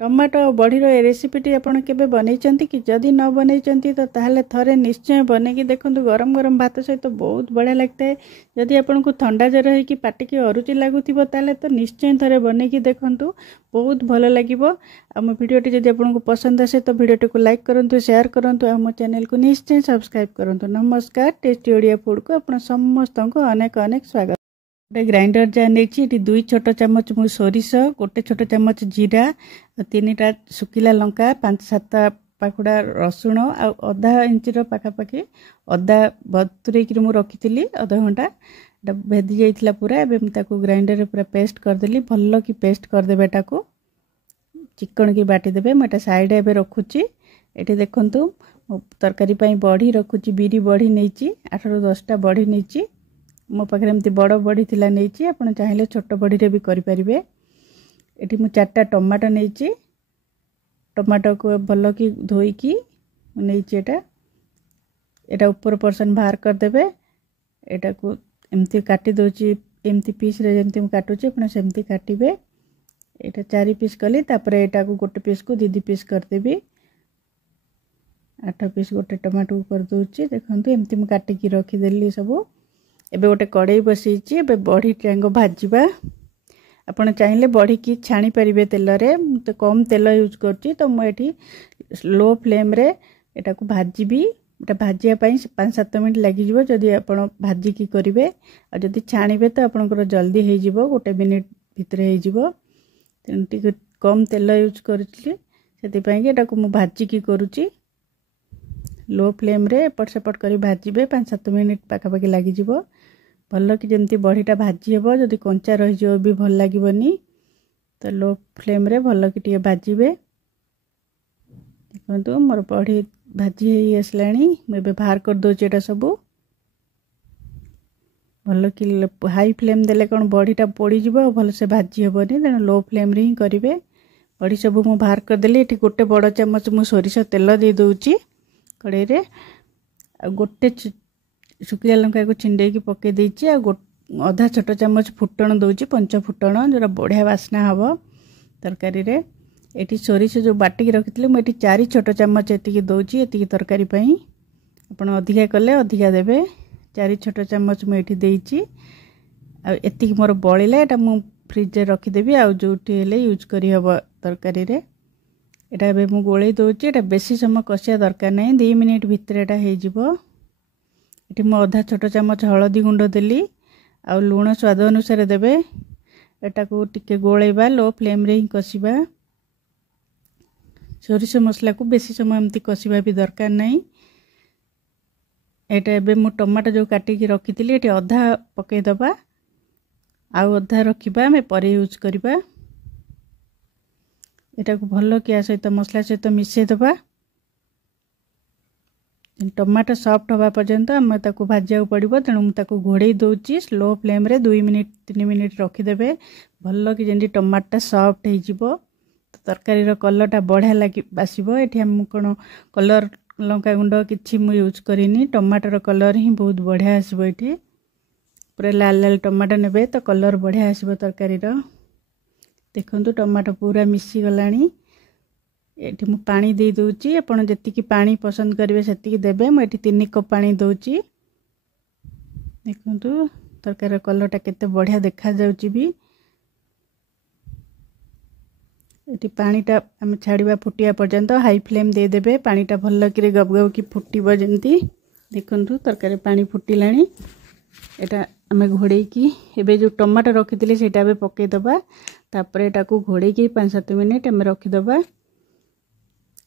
Tomato बड़ी रेसिपीटी आपन केबे बनैचंती कि जदि न बनैचंती तो ताहले थरे निश्चय बनेकी देखंतु गरम गरम भात सहित बहुत बढ़िया लगता है। जदि आपन को ठंडा जर है कि पाटी की अरुचि लागुथिबो ताहले तो निश्चय थरे बनेकी देखंतु बहुत भलो लागिबो। हम वीडियोटी जदि आपन को पसंद आसे तो वीडियोटी को लाइक करंतु, शेयर करंतु, हम चैनल को निश्चय सब्सक्राइब करंतु। नमस्कार, टेस्टी ओडिया फूड को आपन समस्त को अनेक अनेक स्वागत। गोटे ग्राइंडर जार नहीं 2 छोट चामच मु सोरिष, गोटे छोट चामच जीरा, 3टा सुखिला लंका, 5-7 पाखुड़ा रसुण, आधा इंचर पाखापाखि अदा बतुरे कि रखी आधा घंटा भेदी जाइला पूरा। एवं ताको ग्राइंडर पूरा पेस्ट करदेली, भल कि पेस्ट करदेवे, ताको चिकन की बाटीदेवे। मुझे साइड एवं रखुची। ये देखु तरकारी बड़ी रखुची, बिरी बड़ी नहीं 8 ରୁ 10टा बड़ी नहीं। मो पाखे एमती बड़ बड़ी थिला नहीं, आपन चाहिए छोट बड़ी रे भी करि परिबे। एठी मु 4टा टमाटो नहीं, टमाटो को भल कि धोईकी नहीं। एटा ऊपर पर्सन बाहर कर देबे। एटा को एमती काटी दोची, एमती पीस रे जेमती मु काटुची आपन सेमती काटिबे। एटा 4 पीस कली, तापर एटा को गोटे पीस को 2 पीस कर देबी। 8 पीस गोटे टमाटो को कर दोची। देखंतु एमती मु काटी की रखी देली सब। एबे गोटे कड़ाई बसईची, एबे बड़ी टांग भाजवा। आपन चाहिए बड़ी की छाणी परिबे तेल रे, तो कम तेल यूज करची, तो मु एठी लो फ्लेम रे एटा को भाजीबी। एटा भाजिया पई 5-7 मिनिट लागि जिवो जदी आपन भाजी की करिवे। आ जदी छाणीबे तो आपनकर जल्दी हे जिवो, गोटे मिनिट भितर हे जिवो। टिके कम तेल यूज करची, सेति पई के एटा को मु भाजी की करूची। लो फ्लेम रे एपट सेपट करी भाजीबे, 5-7 मिनिट पाखापाखि लागि जिवो। भल कि जमती बड़ीटा भाजी हेबो, जदि कंचा रही जो भी भल लागिबनी। तो लो फ्लेम रे भल कि टिके भाजीबे। देखंतु मोर बड़ी भाजी हे आसलाणी। मैं बे बाहर कर दोची एटा सब। भल कि हाई फ्लेम देले कोन बड़ीटा पोड़ी जिवो, भल से भाजी हेबनी, तेन लो फ्लेम रे ही करिवे। बड़ी सब मु बाहर कर देली। एठी गोटे बड़ चामच मु सोरिष तेल दे दोची कड़ाई रे। गोटे शुखिला लंका को छिंडे की पके देची। आधा छोट चामच फुटण दौची, 5 फुटण, जो बढ़िया बास्ना हम तरकारी रे। एटी सोरिष जो बाटिकी रखी मुझे 4 छोट चामच एतिकी दौची। एतिकी तरकारी पई आपण अधिका कले अधिका देबे। 4 छोट चामच मुझे देची। एतिकी मोर बळिला, एटा मु फ्रिज रे रखीदेवी। आ जोठी हेले यूज करी हबो तरकारी रे। एटा बे मु गोळै दौची। एटा बेसी समय कसिया दरकार नहीं, 2 मिनिट भितर एटा हे जिवो। एटी मु आधा छोट चामच हळदी गुंड देली, आ लूण स्वाद अनुसार देबे। एटा को टिके गोळैबा, लो फ्लेम रे ही कसिबा। सोरिष मसला को बेसी समय एमती कसिबा भी दरकार नहीं। एटा एबे मु टमाटो जो काटी की रखीतिली एटी आधा पके दबा, आ आधा रखिबा, मैं परे यूज करिबा। एटा को भलो कि आ सहित मसला सहित मिसे दबा। टमाटो सॉफ्ट होगा पर्यंत आम ताको भाजिया पड़ो, तेणु मुझे घोड़े दौची। स्लो फ्लेम रे 2 मिनिट 3 मिनिट रखीदेवे। भल कि जमी टमाटा सॉफ्ट हो तरकारी कलरटा बढ़िया लगे आसो। ये आम कौन कलर लंका गुंड कि यूज करनी, टमाटर कलर ही बहुत बढ़िया आसो। ये पूरा लाल लाल टमाटो ने तो कलर बढ़िया आसो तरकारी। देखु टमाटो पूरा मिसी गलानी। एठी मु पानी दे दोची। आपण जतिकी पानी पसंद करिवे सेतिकी देबे। मु एठी 3 कप पानी दोची। देखंतु तरकारी कलरटा केते बढ़िया देखा जाउची भी। एठी पानीटा हम छाड़ीबा फुटिया पर्यंत हाई फ्लेम दे देबे। पानीटा भल कि गबगब की फुटिबो जेंती। देखंतु तरकारी पानी फुटिलानी। एटा आमे घोड़े की एबे जो टमाटो रखिथिले सेटा बे पके दबा। तापर एटा को घोड़े की 5-7 मिनिट आमे रखि दबा।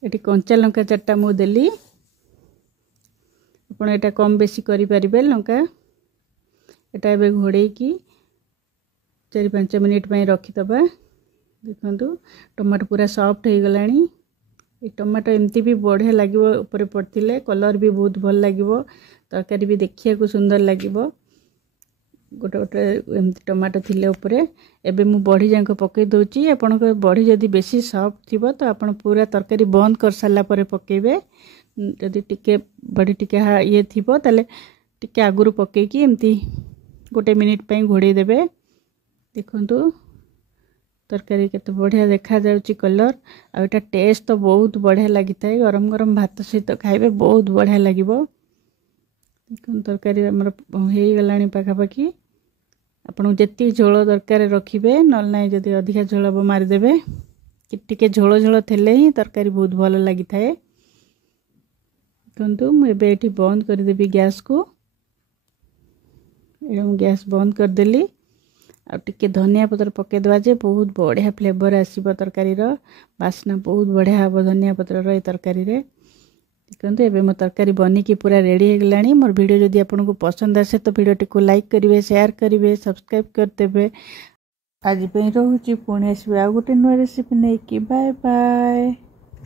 एटी कंचा लंका 4टा मु देली। आपण एटा कम बेसी करि परिबे लंका। एटा एबे घोड़े की 4-5 मिनिट पई रखि दबा। देखंतु टमाटो पूरा सॉफ्ट हो गलानी। ए टमाटो एमती भी बढ़िया लागिवो, ऊपर पड़तिले कलर भी बहुत भल लागिवो, तरकारी भी देखिया को सुंदर लागिवो। गोटे गोटे एमती टमाटो थिले ऊपरे। एबे मु बड़ी जांको पके दोची। आपण को बड़ी जदी बेसी सॉफ्ट थिबो तो आपण पूरा तरकारी बंद कर साला परे पकेबे। जदी टिके बड़ी टिके ये थिबो ताले टिके आगुरु पके की एमती गोटे मिनिट पई घोड़े देबे। देखंतु तरकारी केते बढ़िया देखा जाउची कलर आ एटा टेस्ट तो बहुत बढ़िया लगी थाए गरम गरम भात सहित खाइबे बहुत बढ़िया लागिबो। देखो तरकारी हमर हेई गलाणी पाखापाखी आपन जेती झोल दरकार रखिबे नल नै जदी अधिका झोल अब मारि देबे कि टिके झोल झोल थेले ही तरकारी बहुत भलो लागि थाए। देखंतु मु एबे एठी बंद कर देबी गैस को एवं गैस बंद कर देली आ टिके धनिया पत्र पके दवा जे बहुत बढ़िया फ्लेवर आसीबो तरकारी रो वासना बहुत बढ़िया हबो धनिया पत्र रो ए तरकारी रे। देखंतु एबे मो तरकारी बनी की पूरा रेडी हे गलानी। मोर वीडियो जदी आपनको पसंद आसे तो वीडियो टिको लाइक करिवे शेयर करिवे सब्सक्राइब कर देबे। आज पे रहूची पुणी आसीबे आ गोटे नुआ रेसिपी नै कि बाय बाय।